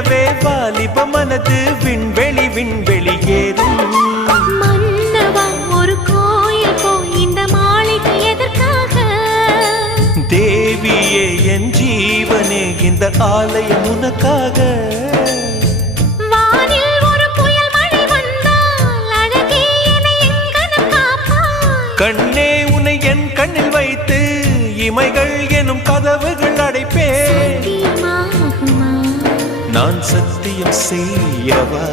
எனவே வாலிப மனது விண்வெளி விண்வெளி ஏறும். மன்னவா ஒரு கோயில் போய் இந்த மாளிகை எதற்காக? தேவியே என் ஜீவனே இந்த ஆலயம் உனக்காக. வானில் ஒரு புயல் மழை வந்தால் அழகே என்னை எங்கனம் காப்பாய். கண்ணே உன்னை என் கண்ணில் வைத்து இமைகள் எனும் கதவுகள் அடைப்பேன். சத்தியமாகுமா? நான் சத்தியம் செய்யவா?